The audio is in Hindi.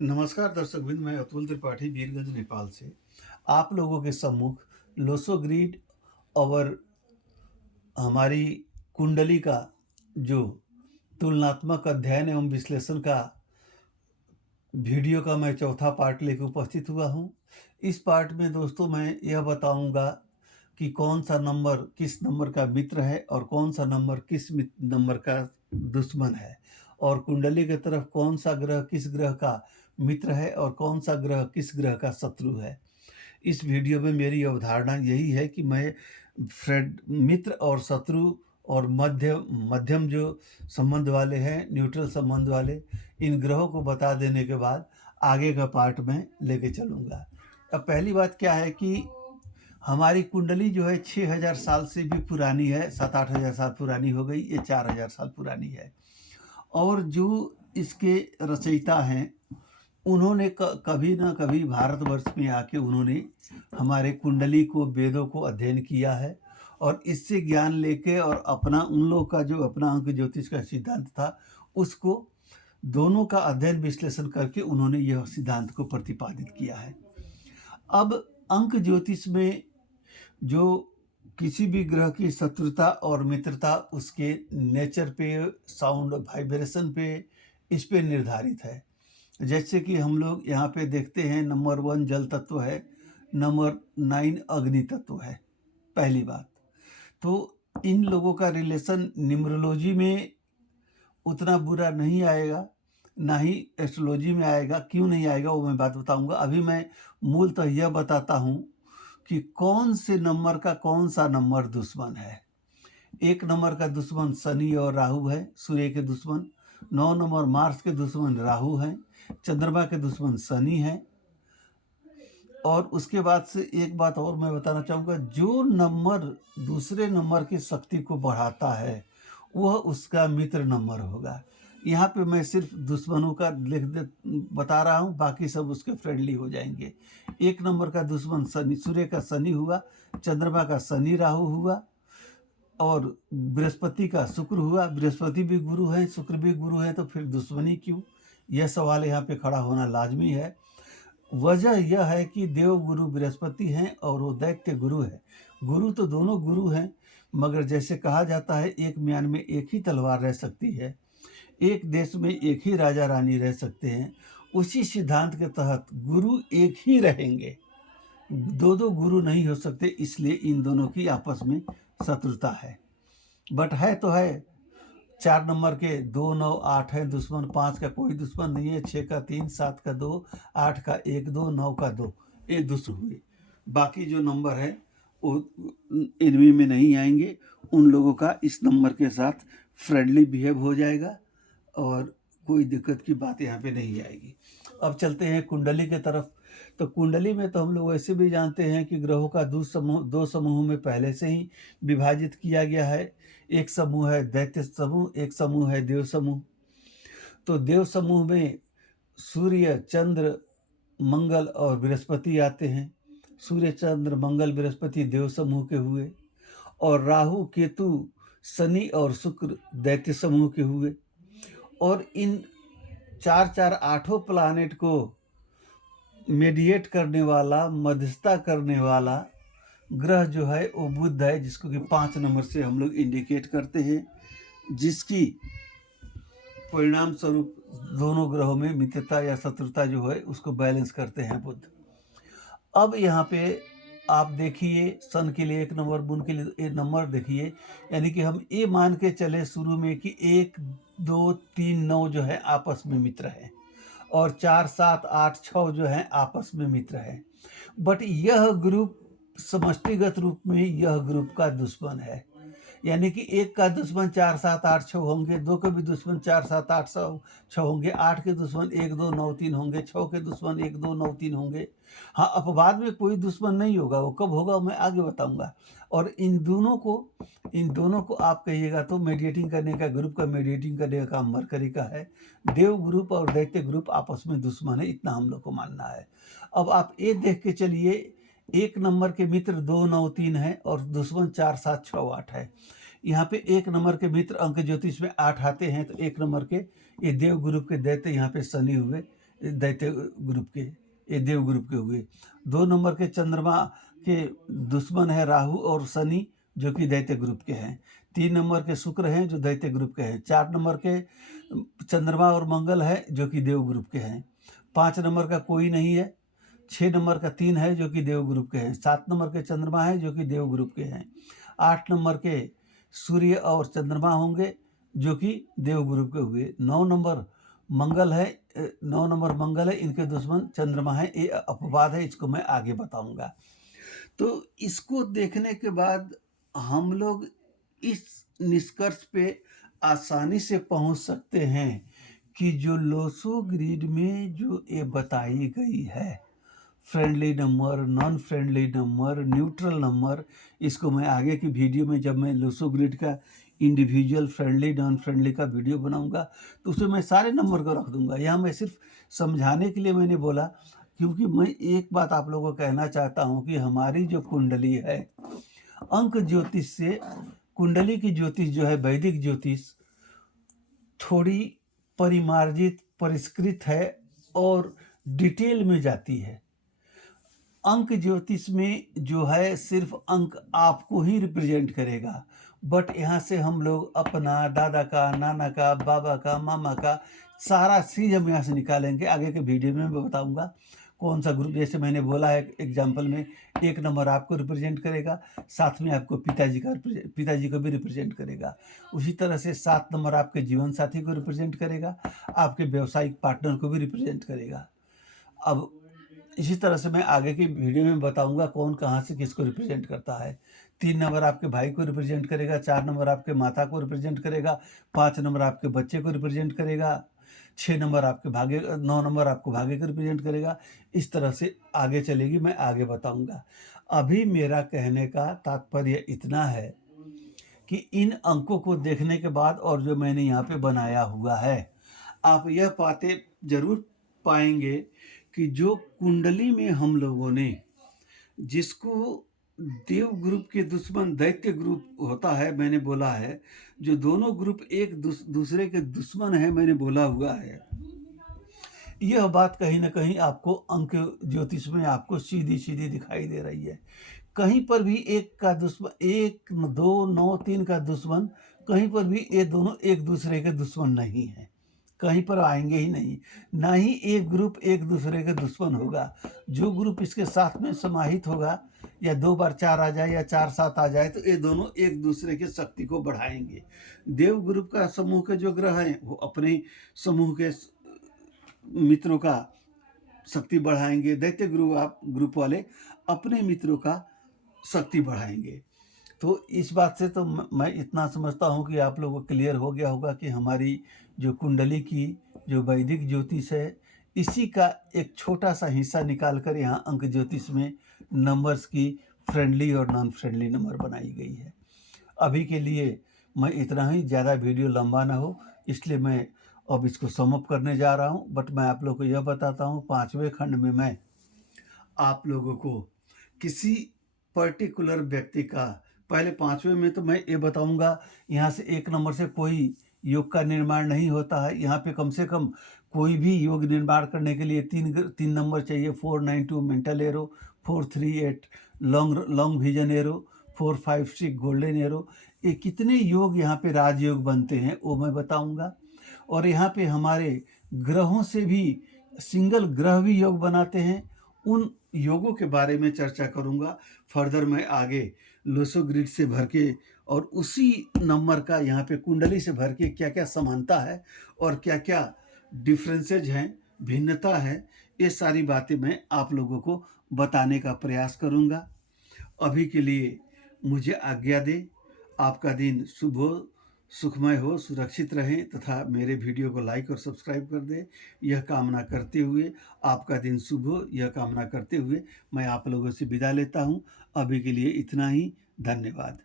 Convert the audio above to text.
नमस्कार दर्शकवृंद, मैं अतुल त्रिपाठी वीरगंज नेपाल से आप लोगों के सम्मुख लोसो ग्रीड और हमारी कुंडली का जो तुलनात्मक अध्ययन एवं विश्लेषण का वीडियो का मैं चौथा पार्ट लेकर उपस्थित हुआ हूँ। इस पार्ट में दोस्तों मैं यह बताऊंगा कि कौन सा नंबर किस नंबर का मित्र है और कौन सा नंबर किस नंबर का दुश्मन है, और कुंडली की तरफ कौन सा ग्रह किस ग्रह का मित्र है और कौन सा ग्रह किस ग्रह का शत्रु है। इस वीडियो में मेरी अवधारणा यही है कि मैं फ्रेंड मित्र और शत्रु और मध्यम जो संबंध वाले हैं, न्यूट्रल संबंध वाले, इन ग्रहों को बता देने के बाद आगे का पार्ट में लेके चलूँगा। अब पहली बात क्या है कि हमारी कुंडली जो है 6000 साल से भी पुरानी है, 7-8 हज़ार साल पुरानी हो गई, ये 4000 साल पुरानी है। और जो इसके रचयिता हैं, उन्होंने कभी ना कभी भारतवर्ष में आके उन्होंने हमारे कुंडली को, वेदों को अध्ययन किया है और इससे ज्ञान लेके और अपना उन लोग का जो अपना अंक ज्योतिष का सिद्धांत था, उसको दोनों का अध्ययन विश्लेषण करके उन्होंने यह सिद्धांत को प्रतिपादित किया है। अब अंक ज्योतिष में जो किसी भी ग्रह की शत्रुता और मित्रता उसके नेचर पे, साउंड वाइब्रेशन पे, इस पे निर्धारित है। जैसे कि हम लोग यहाँ पे देखते हैं, नंबर 1 जल तत्व है, नंबर 9 अग्नि तत्व है। पहली बात तो इन लोगों का रिलेशन न्यूमरोलॉजी में उतना बुरा नहीं आएगा, ना ही एस्ट्रोलॉजी में आएगा। क्यों नहीं आएगा वो मैं बात बताऊंगा। अभी मैं मूलतः यह बताता हूँ कि कौन से नंबर का कौन सा नंबर दुश्मन है। 1 नंबर का दुश्मन शनि और राहु है, सूर्य के दुश्मन। 9 नंबर मार्स के दुश्मन राहु हैं, चंद्रमा के दुश्मन शनि हैं। और उसके बाद से एक बात और मैं बताना चाहूँगा, जो नंबर दूसरे नंबर की शक्ति को बढ़ाता है वह उसका मित्र नंबर होगा। यहाँ पे मैं सिर्फ दुश्मनों का बता रहा हूँ, बाकी सब उसके फ्रेंडली हो जाएंगे। 1 नंबर का दुश्मन शनि, सूर्य का शनि हुआ, चंद्रमा का शनि राहु हुआ और बृहस्पति का शुक्र हुआ। बृहस्पति भी गुरु है, शुक्र भी गुरु है, तो फिर दुश्मनी क्यों? यह सवाल यहाँ पे खड़ा होना लाजमी है। वजह यह है कि देव गुरु बृहस्पति हैं और वो दैत्य गुरु है। गुरु तो दोनों गुरु हैं, मगर जैसे कहा जाता है एक म्यान में एक ही तलवार रह सकती है, एक देश में एक ही राजा रानी रह सकते हैं। उसी सिद्धांत के तहत गुरु एक ही रहेंगे, दो गुरु नहीं हो सकते, इसलिए इन दोनों की आपस में शत्रुता है। बट है तो है, 4 नंबर के 2, 9, 8 है दुश्मन, 5 का कोई दुश्मन नहीं है, 6 का 3, 7 का 2, 8 का 1, 2, 9 का 2, ये दुश्मन हुए। बाकी जो नंबर है वो एनिमी में नहीं आएंगे। उन लोगों का इस नंबर के साथ फ्रेंडली बिहेव हो जाएगा और कोई दिक्कत की बात यहाँ पे नहीं आएगी। अब चलते हैं कुंडली के तरफ। तो कुंडली में तो हम लोग वैसे भी जानते हैं कि ग्रहों का दो समूह में पहले से ही विभाजित किया गया है। एक समूह है दैत्य समूह, एक समूह है देव समूह। तो देव समूह में सूर्य, चंद्र, मंगल और बृहस्पति आते हैं। सूर्य, चंद्र, मंगल, बृहस्पति देव समूह के हुए और राहु, केतु, शनि और शुक्र दैत्य समूह के हुए। और इन 4 8 प्लानेट को मेडिएट करने वाला, मध्यस्थता करने वाला ग्रह जो है वो बुध है, जिसको कि 5 नंबर से हम लोग इंडिकेट करते हैं, जिसकी परिणाम स्वरूप दोनों ग्रहों में मित्रता या शत्रुता जो है उसको बैलेंस करते हैं बुध। अब यहाँ पे आप देखिए, सन के लिए 1 नंबर, बुध के लिए 1 नंबर देखिए, यानी कि हम ये मान के चले शुरू में कि 1, 2, 3, 9 जो है आपस में मित्र है और 4, 7, 8, 6 जो है आपस में मित्र है। बट यह ग्रुप समष्टिगत रूप में यह ग्रुप का दुश्मन है। यानी कि 1 का दुश्मन 4, 7, 8, 6 होंगे, 2 के भी दुश्मन 4, 7, 8, 6 होंगे, 8 के दुश्मन 1, 2, 9, 3 होंगे, 6 के दुश्मन 1, 2, 9, 3 होंगे। हाँ, अपवाद में कोई दुश्मन नहीं होगा, वो कब होगा मैं आगे बताऊंगा। और इन दोनों को आप कहिएगा तो मेडिएटिंग करने का, ग्रुप का मेडिएटिंग करने का काम मरकरी का है। देव ग्रुप और दैत्य ग्रुप आपस में दुश्मन है, इतना हम लोग को मानना है। अब आप ये देख के चलिए, 1 नंबर के मित्र 2, 9, 3 है और दुश्मन 4, 7, 6, 8 है। यहाँ पे 1 नंबर के मित्र अंक ज्योतिष में 8 आते हैं, तो 1 नंबर के ये देव ग्रुप के दैत्य यहाँ पे शनि हुए, दैत्य ग्रुप के, ये देव ग्रुप के हुए। 2 नंबर के चंद्रमा के दुश्मन है राहु और शनि, जो कि दैत्य ग्रुप के हैं। 3 नंबर के शुक्र हैं, जो दैत्य ग्रुप के हैं। 4 नंबर के चंद्रमा और मंगल है, जो कि देव ग्रुप के हैं। 5 नंबर का कोई नहीं है। 6 नंबर का 3 है, जो कि देव ग्रुप के हैं। 7 नंबर के चंद्रमा है, जो कि देव ग्रुप के हैं। 8 नंबर के सूर्य और चंद्रमा होंगे, जो कि देव ग्रुप के हुए। 9 नंबर मंगल है, 9 नंबर मंगल है, इनके दुश्मन चंद्रमा है। ये अपवाद है, इसको मैं आगे बताऊंगा। तो इसको देखने के बाद हम लोग इस निष्कर्ष पे आसानी से पहुंच सकते हैं कि जो लोसो ग्रिड में जो ये बताई गई है, friendly number, non friendly number, neutral number, इसको मैं आगे की वीडियो में जब मैं लोसो ग्रिड का इंडिविजुअल फ्रेंडली नॉन फ्रेंडली का वीडियो बनाऊंगा तो उसमें मैं सारे नंबर को रख दूंगा। यहाँ मैं सिर्फ समझाने के लिए मैंने बोला, क्योंकि मैं एक बात आप लोगों को कहना चाहता हूँ कि हमारी जो कुंडली है, अंक ज्योतिष से कुंडली की ज्योतिष जो है, वैदिक ज्योतिष थोड़ी परिमार्जित, परिष्कृत है और डिटेल में जाती है। अंक ज्योतिष में जो है सिर्फ अंक आपको ही रिप्रेजेंट करेगा, बट यहाँ से हम लोग अपना दादा का, नाना का, बाबा का, मामा का सारा चीज हम यहाँ से निकालेंगे। आगे के वीडियो में मैं बताऊंगा कौन सा ग्रुप, जैसे मैंने बोला है एग्जाम्पल में, 1 नंबर आपको रिप्रेजेंट करेगा, साथ में आपको पिताजी को भी रिप्रेजेंट करेगा। उसी तरह से 7 नंबर आपके जीवन साथी को रिप्रेजेंट करेगा, आपके व्यवसायिक पार्टनर को भी रिप्रेजेंट करेगा। अब इसी तरह से मैं आगे की वीडियो में बताऊंगा कौन कहाँ से किसको रिप्रेजेंट करता है। 3 नंबर आपके भाई को रिप्रेजेंट करेगा, 4 नंबर आपके माता को रिप्रेजेंट करेगा, 5 नंबर आपके बच्चे को रिप्रेजेंट करेगा, 6 नंबर आपके भाग्य, 9 नंबर आपको भाग्य को रिप्रेजेंट करेगा। इस तरह से आगे चलेगी, मैं आगे बताऊंगा। अभी मेरा कहने का तात्पर्य इतना है कि इन अंकों को देखने के बाद और जो मैंने यहाँ पे बनाया हुआ है, आप यह बातें जरूर पाएंगे कि जो कुंडली में हम लोगों ने, जिसको देव ग्रुप के दुश्मन दैत्य ग्रुप होता है, मैंने बोला है, जो दोनों ग्रुप एक दूसरे के दुश्मन है, मैंने बोला हुआ है। यह बात कहीं ना कहीं आपको अंक ज्योतिष में आपको सीधी सीधी दिखाई दे रही है। कहीं पर भी एक का दुश्मन, 1, 2, 9, 3 का दुश्मन, कहीं पर भी ये दोनों एक दूसरे के दुश्मन नहीं है, कहीं पर आएंगे ही नहीं। ना ही एक ग्रुप एक दूसरे के दुश्मन होगा। जो ग्रुप इसके साथ में समाहित होगा, या 2 बार 4 आ जाए या 4 7 आ जाए, तो ये दोनों एक दूसरे की शक्ति को बढ़ाएंगे। देव ग्रुप का समूह के जो ग्रह हैं, वो अपने समूह के मित्रों का शक्ति बढ़ाएंगे। दैत्य ग्रुप वाले अपने मित्रों का शक्ति बढ़ाएंगे। तो इस बात से तो मैं इतना समझता हूँ कि आप लोगों को क्लियर हो गया होगा कि हमारी जो कुंडली की जो वैदिक ज्योतिष है, इसी का एक छोटा सा हिस्सा निकाल कर यहाँ अंक ज्योतिष में नंबर्स की फ्रेंडली और नॉन फ्रेंडली नंबर बनाई गई है। अभी के लिए मैं इतना ही, ज़्यादा वीडियो लंबा ना हो इसलिए मैं अब इसको समअप करने जा रहा हूँ। बट मैं आप लोगों को यह बताता हूँ, 5वें खंड में मैं आप लोगों को किसी पर्टिकुलर व्यक्ति का, पहले 5वें में तो मैं ये बताऊंगा, यहाँ से 1 नंबर से कोई योग का निर्माण नहीं होता है। यहाँ पे कम से कम कोई भी योग निर्माण करने के लिए 3 नंबर चाहिए। 492 mental arrow, 438 long vision arrow, 456 golden arrow. ये कितने योग यहाँ पे राजयोग बनते हैं वो मैं बताऊंगा। और यहाँ पे हमारे ग्रहों से भी सिंगल ग्रह भी योग बनाते हैं, उन योगों के बारे में चर्चा करूंगा। फर्दर मैं आगे लोसो ग्रिड से भर के और उसी नंबर का यहाँ पे कुंडली से भर के क्या क्या समानता है और क्या क्या डिफरेंसेज हैं, भिन्नता है, ये सारी बातें मैं आप लोगों को बताने का प्रयास करूंगा। अभी के लिए मुझे आज्ञा दे। आपका दिन शुभ हो, सुखमय हो, सुरक्षित रहें तथा मेरे वीडियो को लाइक और सब्सक्राइब कर दें, यह कामना करते हुए, आपका दिन शुभ हो यह कामना करते हुए मैं आप लोगों से विदा लेता हूं। अभी के लिए इतना ही। धन्यवाद।